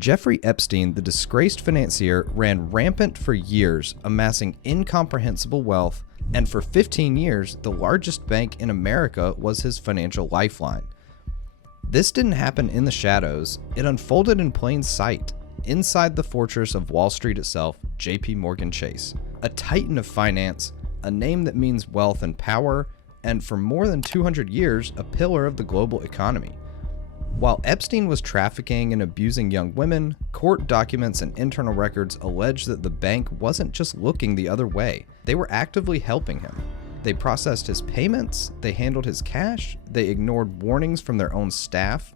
Jeffrey Epstein, the disgraced financier, ran rampant for years, amassing incomprehensible wealth, and for 15 years, the largest bank in America was his financial lifeline. This didn't happen in the shadows, it unfolded in plain sight, inside the fortress of Wall Street itself, JPMorgan Chase, a titan of finance, a name that means wealth and power, and for more than 200 years, a pillar of the global economy. While Epstein was trafficking and abusing young women, court documents and internal records allege that the bank wasn't just looking the other way. They were actively helping him. They processed his payments, they handled his cash, they ignored warnings from their own staff.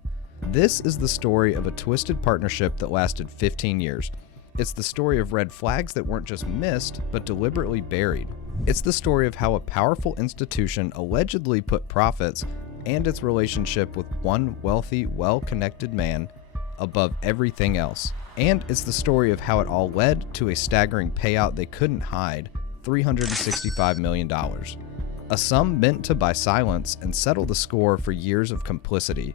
This is the story of a twisted partnership that lasted 15 years. It's the story of red flags that weren't just missed, but deliberately buried. It's the story of how a powerful institution allegedly put profits and its relationship with one wealthy, well-connected man above everything else. And it's the story of how it all led to a staggering payout they couldn't hide, $365 million. A sum meant to buy silence and settle the score for years of complicity.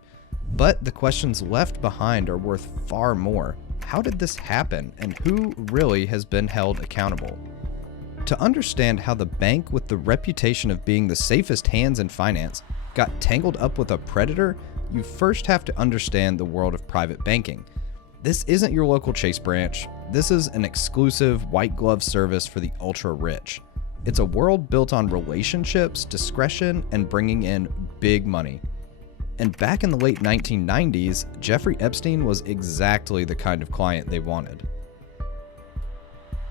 But the questions left behind are worth far more. How did this happen, and who really has been held accountable? To understand how the bank with the reputation of being the safest hands in finance got tangled up with a predator, you first have to understand the world of private banking. This isn't your local Chase branch. This is an exclusive white glove service for the ultra rich. It's a world built on relationships, discretion, and bringing in big money. And back in the late 1990s, Jeffrey Epstein was exactly the kind of client they wanted.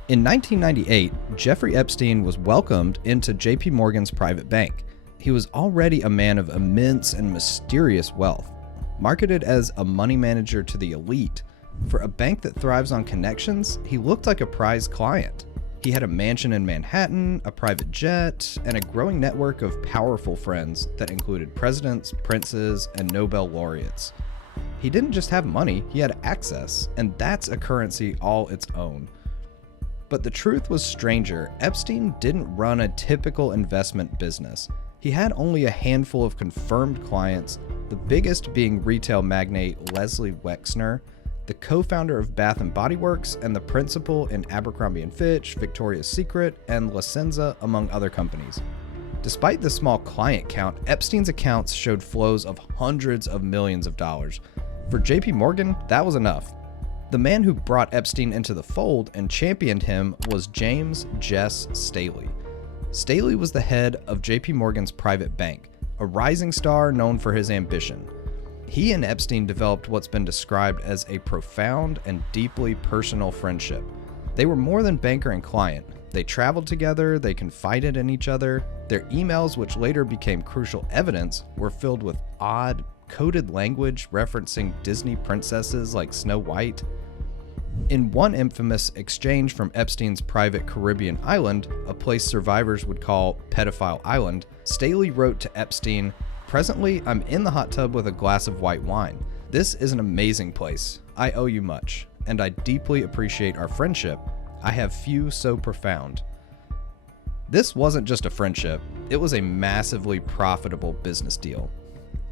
In 1998, Jeffrey Epstein was welcomed into JPMorgan's private bank. He was already a man of immense and mysterious wealth, marketed as a money manager to the elite. For a bank that thrives on connections, he looked like a prized client. He had a mansion in Manhattan, a private jet, and a growing network of powerful friends that included presidents, princes, and Nobel laureates. He didn't just have money, he had access, and that's a currency all its own. But the truth was stranger. Epstein didn't run a typical investment business. He had only a handful of confirmed clients, the biggest being retail magnate Leslie Wexner, the co-founder of Bath & Body Works and the principal in Abercrombie & Fitch, Victoria's Secret, and La Senza, among other companies. Despite the small client count, Epstein's accounts showed flows of hundreds of millions of dollars. For JPMorgan, that was enough. The man who brought Epstein into the fold and championed him was James Jess Staley. Staley was the head of JPMorgan's private bank, a rising star known for his ambition. He and Epstein developed what's been described as a profound and deeply personal friendship. They were more than banker and client. They traveled together, they confided in each other. Their emails, which later became crucial evidence, were filled with odd, coded language referencing Disney princesses like Snow White. In one infamous exchange from Epstein's private Caribbean island, a place survivors would call Pedophile Island, Staley wrote to Epstein, "Presently, I'm in the hot tub with a glass of white wine. This is an amazing place. I owe you much, and I deeply appreciate our friendship. I have few so profound." This wasn't just a friendship, it was a massively profitable business deal.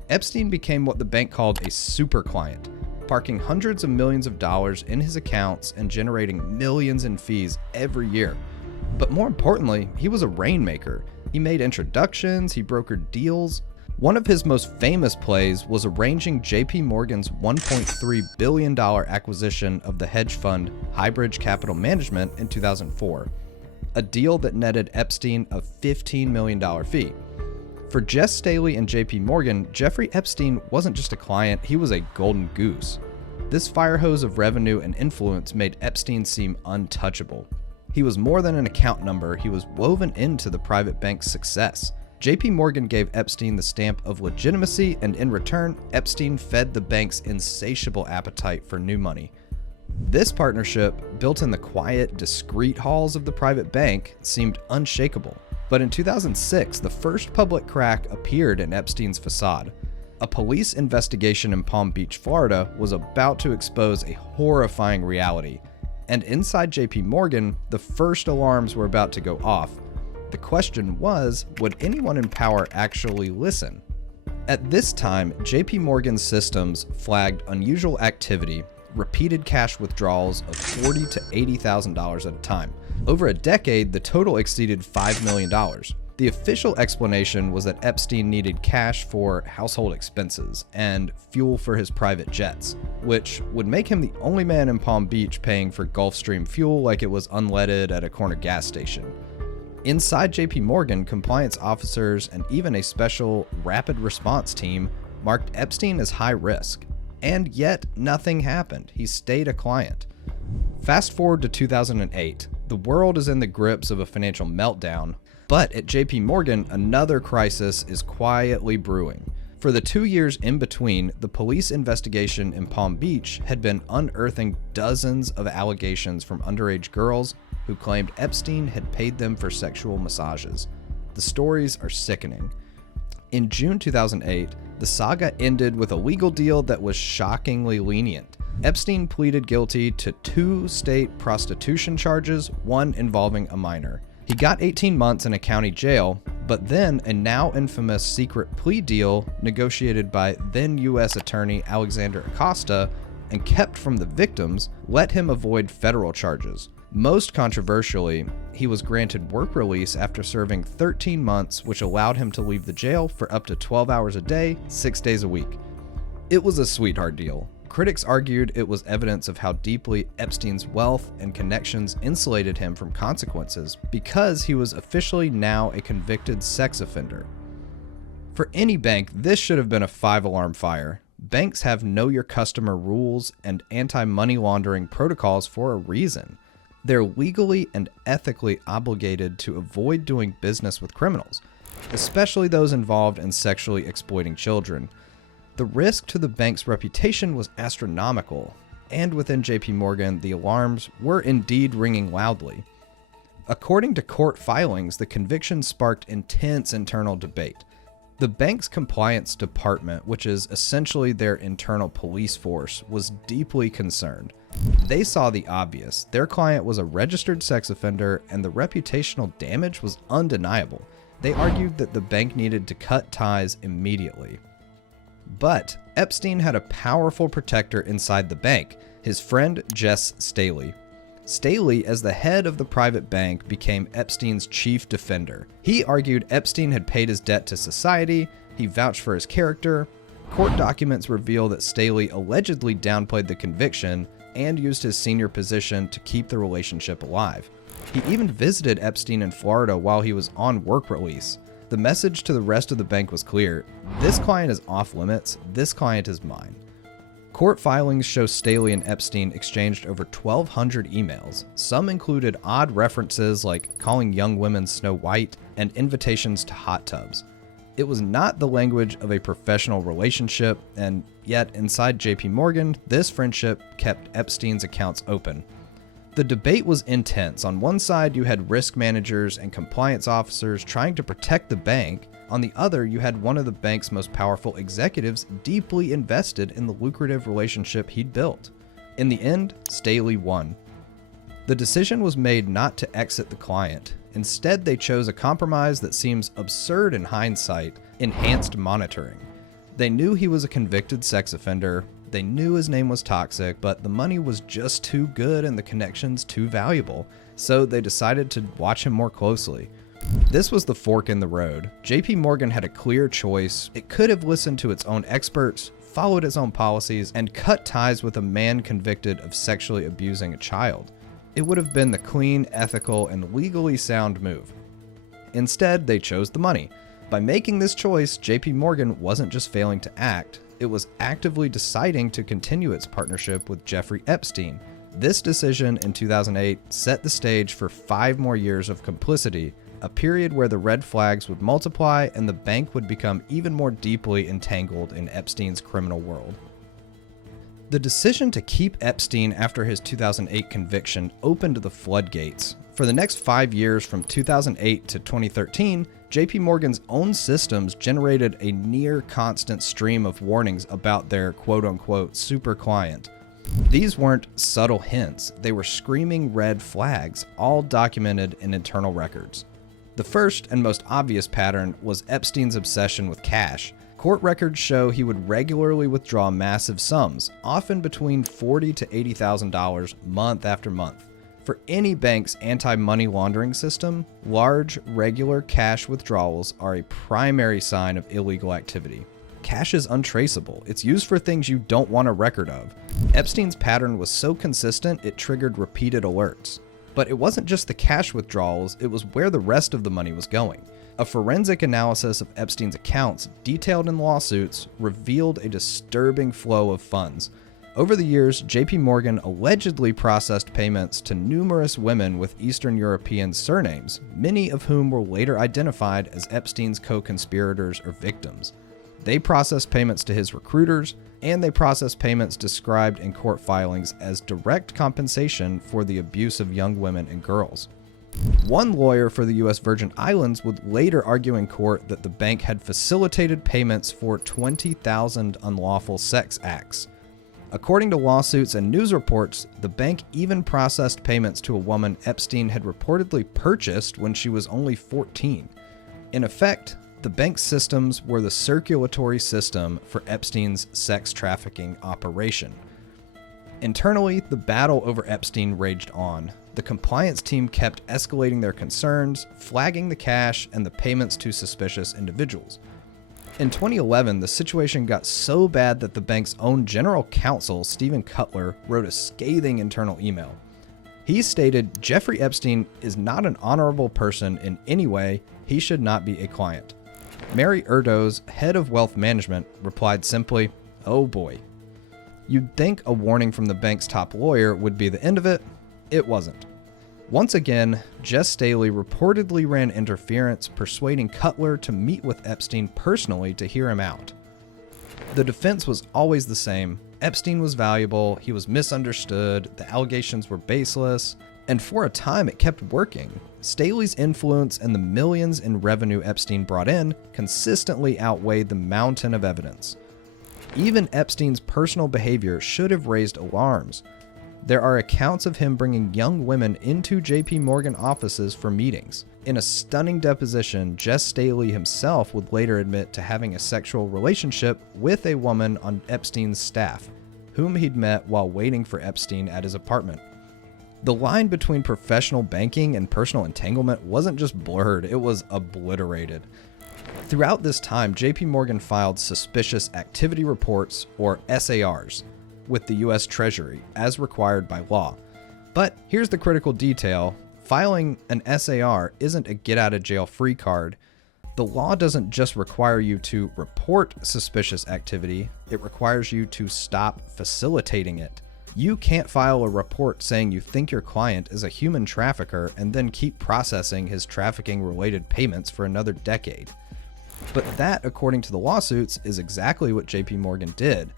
Epstein became what the bank called a super client, parking hundreds of millions of dollars in his accounts and generating millions in fees every year. But more importantly, he was a rainmaker. He made introductions, he brokered deals. One of his most famous plays was arranging JPMorgan's $1.3 billion acquisition of the hedge fund Highbridge Capital Management in 2004, a deal that netted Epstein a $15 million fee. For Jess Staley and JPMorgan, Jeffrey Epstein wasn't just a client, he was a golden goose. This fire hose of revenue and influence made Epstein seem untouchable. He was more than an account number, he was woven into the private bank's success. JPMorgan gave Epstein the stamp of legitimacy, and in return, Epstein fed the bank's insatiable appetite for new money. This partnership, built in the quiet, discreet halls of the private bank, seemed unshakable. But in 2006, the first public crack appeared in Epstein's facade. A police investigation in Palm Beach, Florida, was about to expose a horrifying reality. And inside JPMorgan, the first alarms were about to go off. The question was, would anyone in power actually listen? At this time, JPMorgan's systems flagged unusual activity, repeated cash withdrawals of $40,000 to $80,000 at a time. Over a decade, the total exceeded $5 million. The official explanation was that Epstein needed cash for household expenses and fuel for his private jets, which would make him the only man in Palm Beach paying for Gulfstream fuel like it was unleaded at a corner gas station. Inside JPMorgan, compliance officers and even a special rapid response team marked Epstein as high risk. And yet, nothing happened. He stayed a client. Fast forward to 2008. The world is in the grips of a financial meltdown, but at JPMorgan, another crisis is quietly brewing. For the 2 years in between, the police investigation in Palm Beach had been unearthing dozens of allegations from underage girls who claimed Epstein had paid them for sexual massages. The stories are sickening. In June 2008, the saga ended with a legal deal that was shockingly lenient. Epstein pleaded guilty to 2 state prostitution charges, one involving a minor. He got 18 months in a county jail, but then a now infamous secret plea deal negotiated by then U.S. Attorney Alexander Acosta and kept from the victims let him avoid federal charges. Most controversially, he was granted work release after serving 13 months, which allowed him to leave the jail for up to 12 hours a day, 6 days a week. It was a sweetheart deal. Critics argued it was evidence of how deeply Epstein's wealth and connections insulated him from consequences because he was officially now a convicted sex offender. For any bank, this should have been a 5-alarm fire. Banks have know your customer rules and anti-money laundering protocols for a reason. They're legally and ethically obligated to avoid doing business with criminals, especially those involved in sexually exploiting children. The risk to the bank's reputation was astronomical, and within JPMorgan, the alarms were indeed ringing loudly. According to court filings, the conviction sparked intense internal debate. The bank's compliance department, which is essentially their internal police force, was deeply concerned. They saw the obvious. Their client was a registered sex offender, and the reputational damage was undeniable. They argued that the bank needed to cut ties immediately. But Epstein had a powerful protector inside the bank, his friend Jess Staley. Staley, as the head of the private bank, became Epstein's chief defender. He argued Epstein had paid his debt to society, he vouched for his character. Court documents reveal that Staley allegedly downplayed the conviction and used his senior position to keep the relationship alive. He even visited Epstein in Florida while he was on work release. The message to the rest of the bank was clear: this client is off limits, this client is mine. Court filings show Staley and Epstein exchanged over 1,200 emails. Some included odd references like calling young women Snow White and invitations to hot tubs. It was not the language of a professional relationship, and yet inside JPMorgan, this friendship kept Epstein's accounts open. The debate was intense. On one side, you had risk managers and compliance officers trying to protect the bank. On the other, you had one of the bank's most powerful executives deeply invested in the lucrative relationship he'd built. In the end, Staley won. The decision was made not to exit the client. Instead, they chose a compromise that seems absurd in hindsight: enhanced monitoring. They knew he was a convicted sex offender. They knew his name was toxic, but the money was just too good and the connections too valuable, so they decided to watch him more closely. This was the fork in the road. JPMorgan had a clear choice. It could have listened to its own experts, followed its own policies, and cut ties with a man convicted of sexually abusing a child. It would have been the clean, ethical, and legally sound move. Instead, they chose the money. By making this choice, JPMorgan wasn't just failing to act, it was actively deciding to continue its partnership with Jeffrey Epstein. This decision in 2008 set the stage for 5 more years of complicity, a period where the red flags would multiply and the bank would become even more deeply entangled in Epstein's criminal world. The decision to keep Epstein after his 2008 conviction opened the floodgates. For the next 5 years, from 2008 to 2013, JPMorgan's own systems generated a near constant stream of warnings about their quote-unquote super client. These weren't subtle hints, they were screaming red flags, all documented in internal records. The first and most obvious pattern was Epstein's obsession with cash. Court records show he would regularly withdraw massive sums, often between $40,000 to $80,000 month after month. For any bank's anti-money laundering system, large, regular cash withdrawals are a primary sign of illegal activity. Cash is untraceable. It's used for things you don't want a record of. Epstein's pattern was so consistent it triggered repeated alerts. But it wasn't just the cash withdrawals, it was where the rest of the money was going. A forensic analysis of Epstein's accounts, detailed in lawsuits, revealed a disturbing flow of funds. Over the years, JPMorgan allegedly processed payments to numerous women with Eastern European surnames, many of whom were later identified as Epstein's co-conspirators or victims. They processed payments to his recruiters, and they processed payments described in court filings as direct compensation for the abuse of young women and girls. One lawyer for the U.S. Virgin Islands would later argue in court that the bank had facilitated payments for 20,000 unlawful sex acts. According to lawsuits and news reports, the bank even processed payments to a woman Epstein had reportedly purchased when she was only 14. In effect, the bank's systems were the circulatory system for Epstein's sex trafficking operation. Internally, the battle over Epstein raged on. The compliance team kept escalating their concerns, flagging the cash and the payments to suspicious individuals. In 2011, the situation got so bad that the bank's own general counsel, Stephen Cutler, wrote a scathing internal email. He stated, "Jeffrey Epstein is not an honorable person in any way. He should not be a client." Mary Erdoes, head of wealth management, replied simply, "Oh boy." You'd think a warning from the bank's top lawyer would be the end of it. It wasn't. Once again, Jess Staley reportedly ran interference, persuading Cutler to meet with Epstein personally to hear him out. The defense was always the same. Epstein was valuable, he was misunderstood, the allegations were baseless, and for a time it kept working. Staley's influence and the millions in revenue Epstein brought in consistently outweighed the mountain of evidence. Even Epstein's personal behavior should have raised alarms. There are accounts of him bringing young women into JPMorgan offices for meetings. In a stunning deposition, Jess Staley himself would later admit to having a sexual relationship with a woman on Epstein's staff, whom he'd met while waiting for Epstein at his apartment. The line between professional banking and personal entanglement wasn't just blurred, it was obliterated. Throughout this time, JPMorgan filed suspicious activity reports, or SARs, with the U.S. Treasury, as required by law. But here's the critical detail. Filing an SAR isn't a get-out-of-jail-free card. The law doesn't just require you to report suspicious activity, it requires you to stop facilitating it. You can't file a report saying you think your client is a human trafficker and then keep processing his trafficking-related payments for another decade. But that, according to the lawsuits, is exactly what JPMorgan did.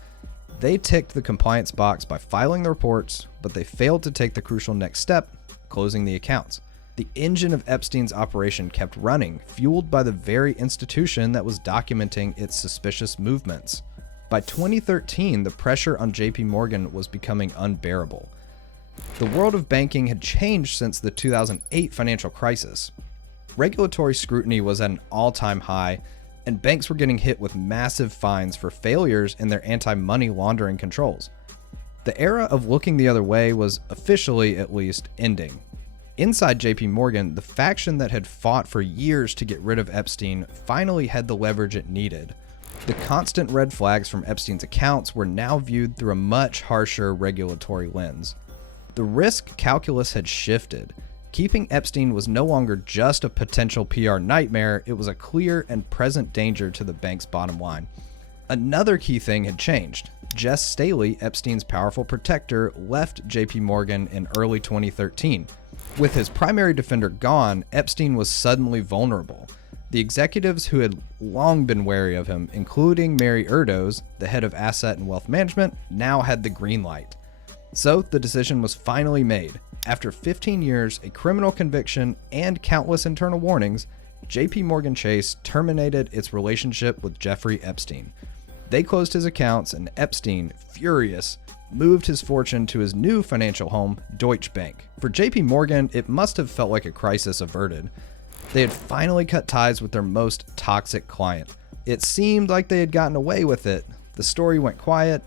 They ticked the compliance box by filing the reports, but they failed to take the crucial next step, closing the accounts. The engine of Epstein's operation kept running, fueled by the very institution that was documenting its suspicious movements. By 2013, the pressure on JPMorgan was becoming unbearable. The world of banking had changed since the 2008 financial crisis. Regulatory scrutiny was at an all-time high, and banks were getting hit with massive fines for failures in their anti-money laundering controls. The era of looking the other way was officially, at least, ending. Inside JPMorgan, the faction that had fought for years to get rid of Epstein finally had the leverage it needed. The constant red flags from Epstein's accounts were now viewed through a much harsher regulatory lens. The risk calculus had shifted. Keeping Epstein was no longer just a potential PR nightmare, it was a clear and present danger to the bank's bottom line. Another key thing had changed. Jess Staley, Epstein's powerful protector, left JPMorgan in early 2013. With his primary defender gone, Epstein was suddenly vulnerable. The executives who had long been wary of him, including Mary Erdoes, the head of asset and wealth management, now had the green light. So the decision was finally made. After 15 years, a criminal conviction, and countless internal warnings, JPMorgan Chase terminated its relationship with Jeffrey Epstein. They closed his accounts, and Epstein, furious, moved his fortune to his new financial home, Deutsche Bank. For JPMorgan, it must have felt like a crisis averted. They had finally cut ties with their most toxic client. It seemed like they had gotten away with it. The story went quiet.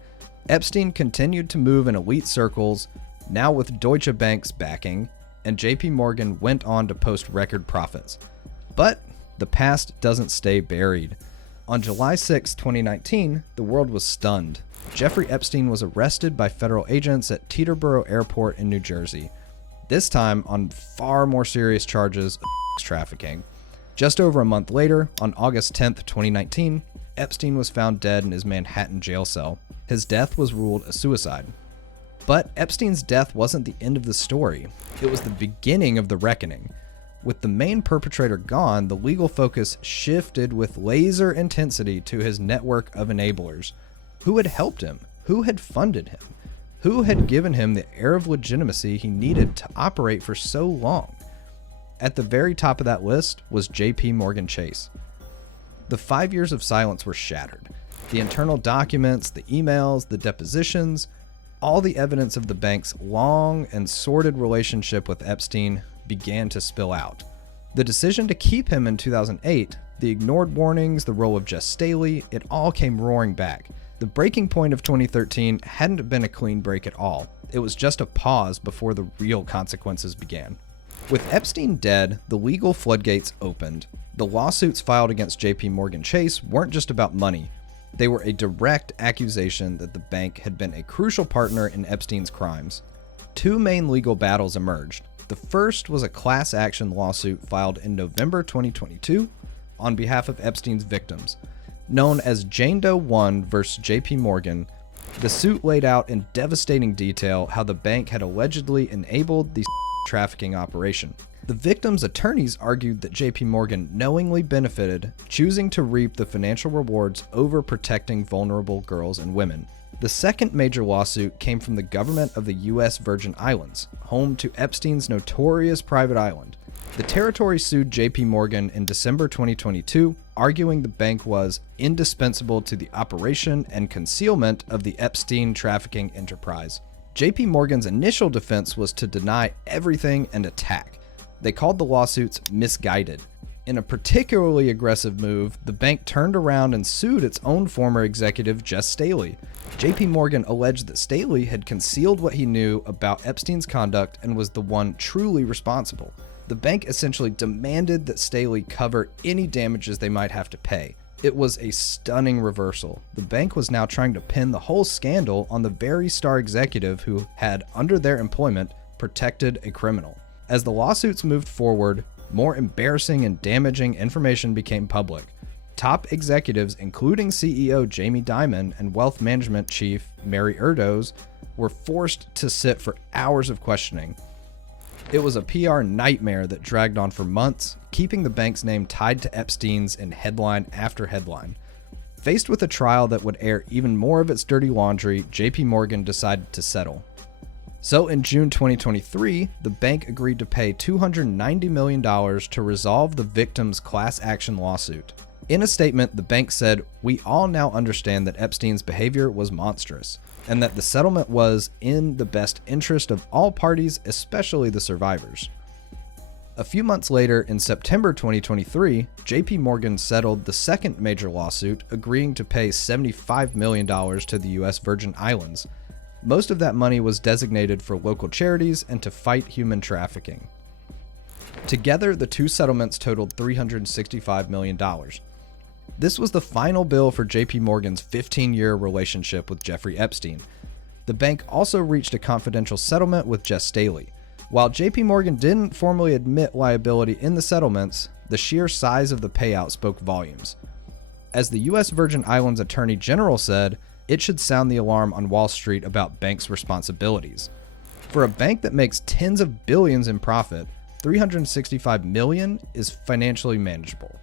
Epstein continued to move in elite circles, now with Deutsche Bank's backing, and JPMorgan went on to post record profits. But the past doesn't stay buried. On July 6, 2019, the world was stunned. Jeffrey Epstein was arrested by federal agents at Teterboro Airport in New Jersey, this time on far more serious charges of trafficking. Just over a month later, on August 10, 2019, Epstein was found dead in his Manhattan jail cell. His death was ruled a suicide. But Epstein's death wasn't the end of the story. It was the beginning of the reckoning. With the main perpetrator gone, the legal focus shifted with laser intensity to his network of enablers. Who had helped him? Who had funded him? Who had given him the air of legitimacy he needed to operate for so long? At the very top of that list was JPMorgan Chase. The 5 years of silence were shattered. The internal documents, the emails, the depositions, all the evidence of the bank's long and sordid relationship with Epstein began to spill out. The decision to keep him in 2008, the ignored warnings, the role of Jess Staley, it all came roaring back. The breaking point of 2013 hadn't been a clean break at all. It was just a pause before the real consequences began. With Epstein dead, the legal floodgates opened. The lawsuits filed against JPMorgan Chase weren't just about money. They were a direct accusation that the bank had been a crucial partner in Epstein's crimes. Two main legal battles emerged. The first was a class action lawsuit filed in November 2022 on behalf of Epstein's victims. Known as Jane Doe 1 versus JPMorgan, the suit laid out in devastating detail how the bank had allegedly enabled the trafficking operation. The victims' attorneys argued that JPMorgan knowingly benefited, choosing to reap the financial rewards over protecting vulnerable girls and women. The second major lawsuit came from the government of the U.S. Virgin Islands, home to Epstein's notorious private island. The territory sued JPMorgan in December 2022, arguing the bank was indispensable to the operation and concealment of the Epstein trafficking enterprise. JPMorgan's initial defense was to deny everything and attack. They called the lawsuits misguided. In a particularly aggressive move, the bank turned around and sued its own former executive, Jess Staley. JPMorgan alleged that Staley had concealed what he knew about Epstein's conduct and was the one truly responsible. The bank essentially demanded that Staley cover any damages they might have to pay. It was a stunning reversal. The bank was now trying to pin the whole scandal on the very star executive who had, under their employment, protected a criminal. As the lawsuits moved forward, more embarrassing and damaging information became public. Top executives, including CEO Jamie Dimon and wealth management chief Mary Erdoes, were forced to sit for hours of questioning. It was a PR nightmare that dragged on for months, keeping the bank's name tied to Epstein's in headline after headline. Faced with a trial that would air even more of its dirty laundry, JPMorgan decided to settle. So in June 2023, the bank agreed to pay $290 million to resolve the victims' class action lawsuit. In a statement, the bank said, "We all now understand that Epstein's behavior was monstrous, and that the settlement was in the best interest of all parties, especially the survivors." A few months later, in September 2023, JPMorgan settled the second major lawsuit, agreeing to pay $75 million to the U.S. Virgin Islands. Most of that money was designated for local charities and to fight human trafficking. Together, the two settlements totaled $365 million. This was the final bill for JPMorgan's 15-year relationship with Jeffrey Epstein. The bank also reached a confidential settlement with Jess Staley. While JPMorgan didn't formally admit liability in the settlements, the sheer size of the payout spoke volumes. As the U.S. Virgin Islands Attorney General said, it should sound the alarm on Wall Street about banks' responsibilities. For a bank that makes tens of billions in profit, $365 million is financially manageable.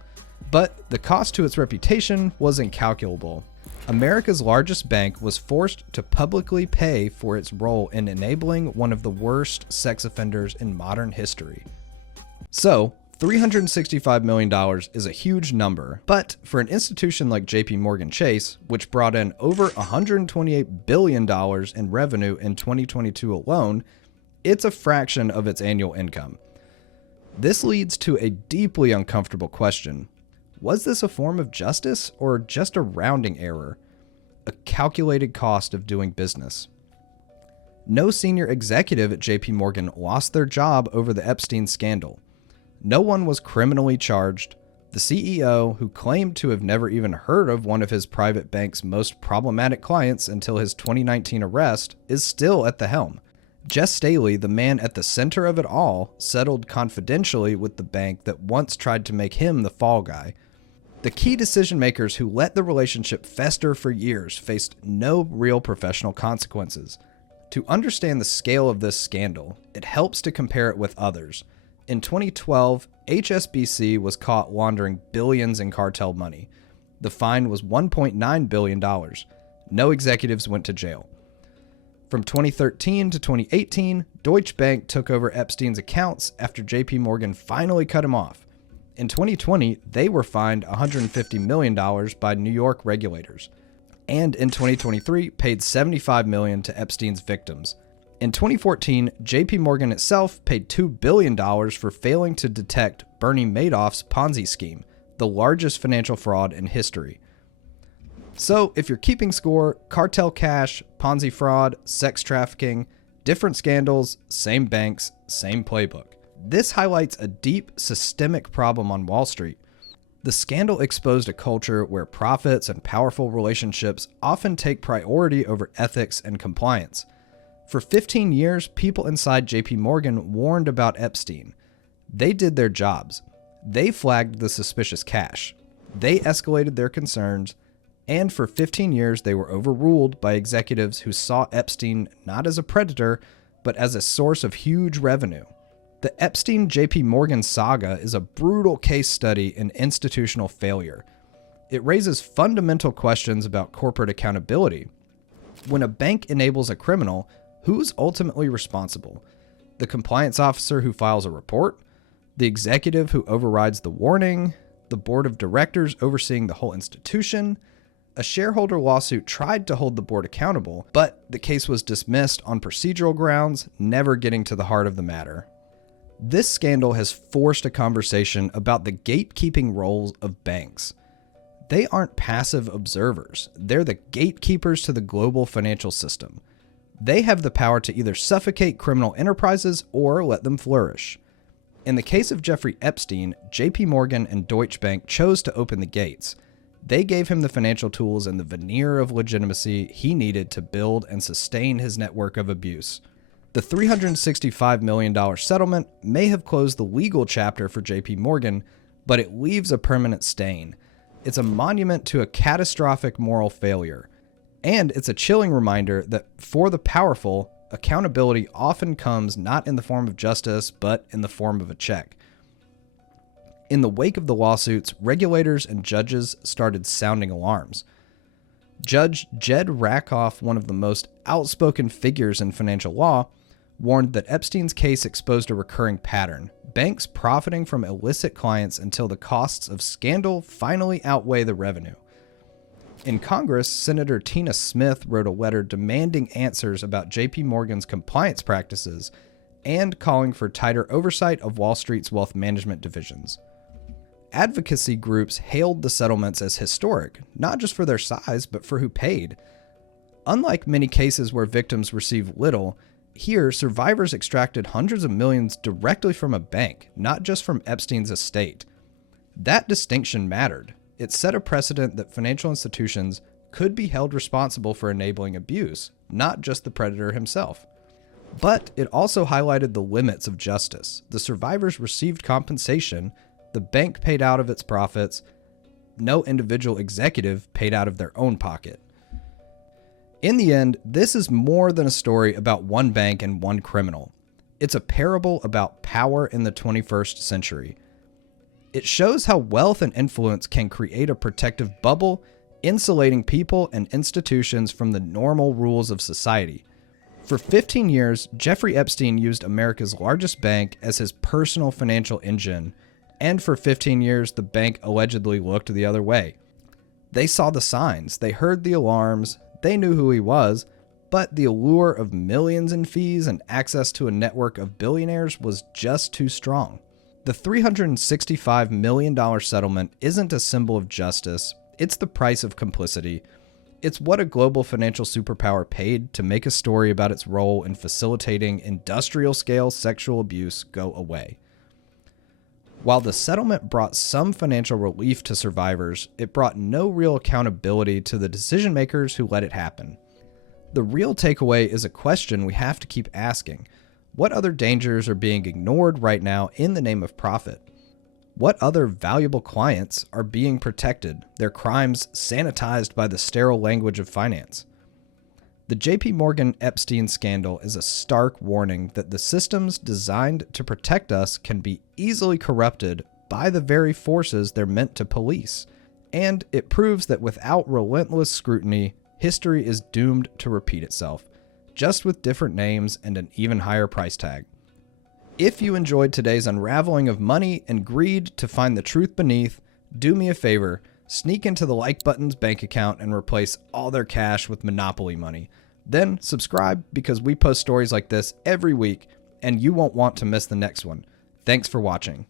But the cost to its reputation was incalculable. America's largest bank was forced to publicly pay for its role in enabling one of the worst sex offenders in modern history. So, $365 million is a huge number, but for an institution like JPMorgan Chase, which brought in over $128 billion in revenue in 2022 alone, it's a fraction of its annual income. This leads to a deeply uncomfortable question. Was this a form of justice or just a rounding error? A calculated cost of doing business. No senior executive at JPMorgan lost their job over the Epstein scandal. No one was criminally charged. The CEO, who claimed to have never even heard of one of his private bank's most problematic clients until his 2019 arrest, is still at the helm. Staley, the man at the center of it all, settled confidentially with the bank that once tried to make him the fall guy. The key decision makers who let the relationship fester for years faced no real professional consequences. To understand the scale of this scandal, it helps to compare it with others. In 2012, HSBC was caught laundering billions in cartel money. The fine was $1.9 billion. No executives went to jail. From 2013 to 2018, Deutsche Bank took over Epstein's accounts after JPMorgan finally cut him off. In 2020, they were fined $150 million by New York regulators. And in 2023, paid $75 million to Epstein's victims. In 2014, JPMorgan itself paid $2 billion for failing to detect Bernie Madoff's Ponzi scheme, the largest financial fraud in history. So, if you're keeping score, cartel cash, Ponzi fraud, sex trafficking, different scandals, same banks, same playbook. This highlights a deep, systemic problem on Wall Street. The scandal exposed a culture where profits and powerful relationships often take priority over ethics and compliance. For 15 years, people inside JPMorgan warned about Epstein. They did their jobs. They flagged the suspicious cash. They escalated their concerns. And for 15 years, they were overruled by executives who saw Epstein not as a predator, but as a source of huge revenue. The Epstein-JPMorgan saga is a brutal case study in institutional failure. It raises fundamental questions about corporate accountability. When a bank enables a criminal, who's ultimately responsible? The compliance officer who files a report? The executive who overrides the warning? The board of directors overseeing the whole institution? A shareholder lawsuit tried to hold the board accountable, but the case was dismissed on procedural grounds, never getting to the heart of the matter. This scandal has forced a conversation about the gatekeeping roles of banks. They aren't passive observers. They're the gatekeepers to the global financial system. They have the power to either suffocate criminal enterprises or let them flourish. In the case of Jeffrey Epstein, JPMorgan and Deutsche Bank chose to open the gates. They gave him the financial tools and the veneer of legitimacy he needed to build and sustain his network of abuse. The $365 million settlement may have closed the legal chapter for JPMorgan, but it leaves a permanent stain. It's a monument to a catastrophic moral failure. And it's a chilling reminder that for the powerful, accountability often comes not in the form of justice, but in the form of a check. In the wake of the lawsuits, regulators and judges started sounding alarms. Judge Jed Rakoff, one of the most outspoken figures in financial law, warned that Epstein's case exposed a recurring pattern: banks profiting from illicit clients until the costs of scandal finally outweigh the revenue. In Congress, Senator Tina Smith wrote a letter demanding answers about JPMorgan's compliance practices and calling for tighter oversight of Wall Street's wealth management divisions. Advocacy groups hailed the settlements as historic, not just for their size, but for who paid. Unlike many cases where victims receive little, here survivors extracted hundreds of millions directly from a bank, not just from Epstein's estate. That distinction mattered. It set a precedent that financial institutions could be held responsible for enabling abuse, not just the predator himself. But it also highlighted the limits of justice. The survivors received compensation, the bank paid out of its profits, no individual executive paid out of their own pocket. In the end, this is more than a story about one bank and one criminal. It's a parable about power in the 21st century. It shows how wealth and influence can create a protective bubble, insulating people and institutions from the normal rules of society. For 15 years, Jeffrey Epstein used America's largest bank as his personal financial engine, and for 15 years, the bank allegedly looked the other way. They saw the signs, they heard the alarms, they knew who he was, but the allure of millions in fees and access to a network of billionaires was just too strong. The $365 million settlement isn't a symbol of justice, it's the price of complicity. It's what a global financial superpower paid to make a story about its role in facilitating industrial-scale sexual abuse go away. While the settlement brought some financial relief to survivors, it brought no real accountability to the decision-makers who let it happen. The real takeaway is a question we have to keep asking. What other dangers are being ignored right now in the name of profit? What other valuable clients are being protected, their crimes sanitized by the sterile language of finance? The JPMorgan Epstein scandal is a stark warning that the systems designed to protect us can be easily corrupted by the very forces they're meant to police. And it proves that without relentless scrutiny, history is doomed to repeat itself, just with different names and an even higher price tag. If you enjoyed today's unraveling of money and greed to find the truth beneath, do me a favor, sneak into the like button's bank account and replace all their cash with Monopoly money. Then subscribe because we post stories like this every week and you won't want to miss the next one. Thanks for watching.